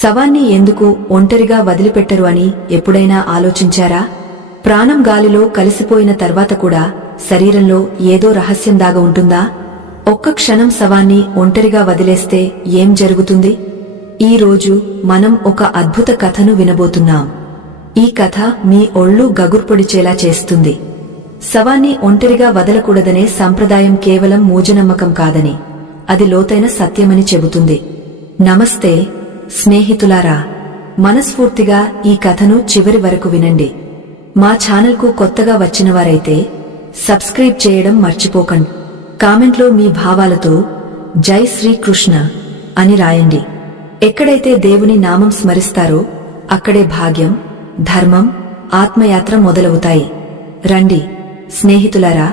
శవాన్ని ఎందుకు ఒంటరిగా వదిలిపెట్టరు అని ఎప్పుడైనా ఆలోచించారా? ప్రాణం గాలిలో కలిసిపోయిన తర్వాత కూడా శరీరంలో ఏదో రహస్యం దాగా ఉంటుందా? ఒక్క క్షణం శవాన్ని ఒంటరిగా వదిలేస్తే ఏం జరుగుతుంది? ఈ రోజు మనం ఒక అద్భుత కథను వినబోతున్నాం. ఈ కథ మీ ఒళ్ళు గగుర్పొడిచేలా చేస్తుంది. శవాన్ని ఒంటరిగా వదలకూడదనే సంప్రదాయం కేవలం మూఢనమ్మకం కాదని, అది లోతైన సత్యమని చెబుతుంది. నమస్తే స్నేహితులారా, మనస్ఫూర్తిగా ఈ కథను చివరి వరకు వినండి. మా ఛానల్కు కొత్తగా వచ్చినవారైతే సబ్స్క్రైబ్ చేయడం మర్చిపోకండి. కామెంట్లో మీ భావాలతో జై శ్రీకృష్ణ అని రాయండి. ఎక్కడైతే దేవుని నామం స్మరిస్తారో అక్కడే భాగ్యం, ధర్మం, ఆత్మయాత్ర మొదలవుతాయి. రండి స్నేహితులారా,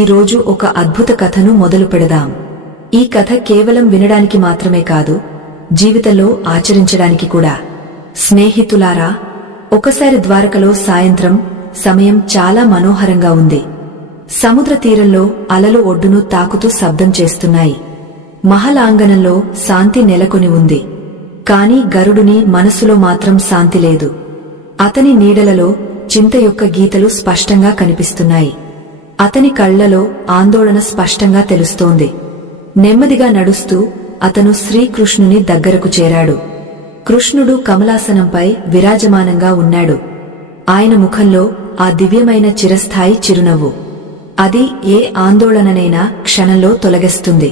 ఈరోజు ఒక అద్భుత కథను మొదలు పెడదాం. ఈ కథ కేవలం వినడానికి మాత్రమే కాదు, జీవితంలో ఆచరించడానికి కూడా. స్నేహితులారా, ఒకసారి ద్వారకలో సాయంత్రం సమయం చాలా మనోహరంగా ఉంది. సముద్ర తీరంలో అలలు ఒడ్డును తాకుతూ శబ్దం చేస్తున్నాయి. మహలాంగణంలో శాంతి నెలకొని ఉంది. కాని గరుడుని మనసులో మాత్రం శాంతి లేదు. అతని నీడలలో చింత యొక్క గీతలు స్పష్టంగా కనిపిస్తున్నాయి. అతని కళ్లలో ఆందోళన స్పష్టంగా తెలుస్తోంది. నెమ్మదిగా నడుస్తూ అతను శ్రీకృష్ణుని దగ్గరకు చేరాడు. కృష్ణుడు కమలాసనంపై విరాజమానంగా ఉన్నాడు. ఆయన ముఖంలో ఆ దివ్యమైన చిరస్థాయి చిరునవ్వు. అది ఏ ఆందోళననైనా క్షణంలో తొలగిస్తుంది.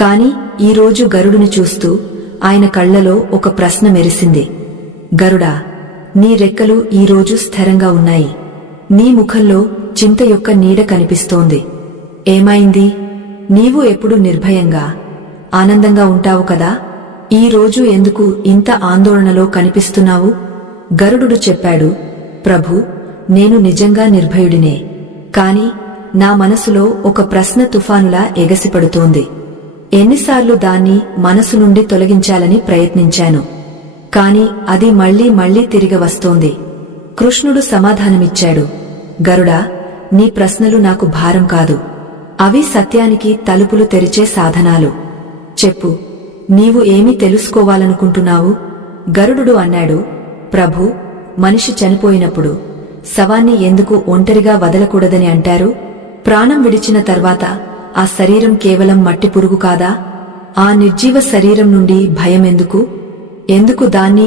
కాని ఈరోజు గరుడుని చూస్తూ ఆయన కళ్లలో ఒక ప్రశ్న మెరిసింది. గరుడా, నీ రెక్కలు ఈరోజు స్థిరంగా ఉన్నాయి. నీ ముఖంలో చింత యొక్క నీడ కనిపిస్తోంది. ఏమైంది? నీవు ఎప్పుడు నిర్భయంగా, ఆనందంగా ఉంటావు కదా, ఈ రోజు ఎందుకు ఇంత ఆందోళనలో కనిపిస్తున్నావు? గరుడు చెప్పాడు, ప్రభు, నేను నిజంగా నిర్భయుడినే. కాని నా మనసులో ఒక ప్రశ్న తుఫానులా ఎగసిపడుతోంది. ఎన్నిసార్లు దాన్ని మనసు నుండి తొలగించాలని ప్రయత్నించాను, కాని అది మళ్లీ మళ్లీ తిరిగి వస్తోంది. కృష్ణుడు సమాధానమిచ్చాడు, గరుడా, నీ ప్రశ్నలు నాకు భారం కాదు. అవి సత్యానికి తలుపులు తెరిచే సాధనాలు. చెప్పు, నీవు ఏమి తెలుసుకోవాలనుకుంటున్నావు? గరుడు అన్నాడు, ప్రభు, మనిషి చనిపోయినప్పుడు శవాన్ని ఎందుకు ఒంటరిగా వదలకూడదని అంటారు? ప్రాణం విడిచిన తర్వాత ఆ శరీరం కేవలం మట్టి పురుగు కాదా? ఆ నిర్జీవ శరీరం నుండి భయం ఎందుకు దాన్ని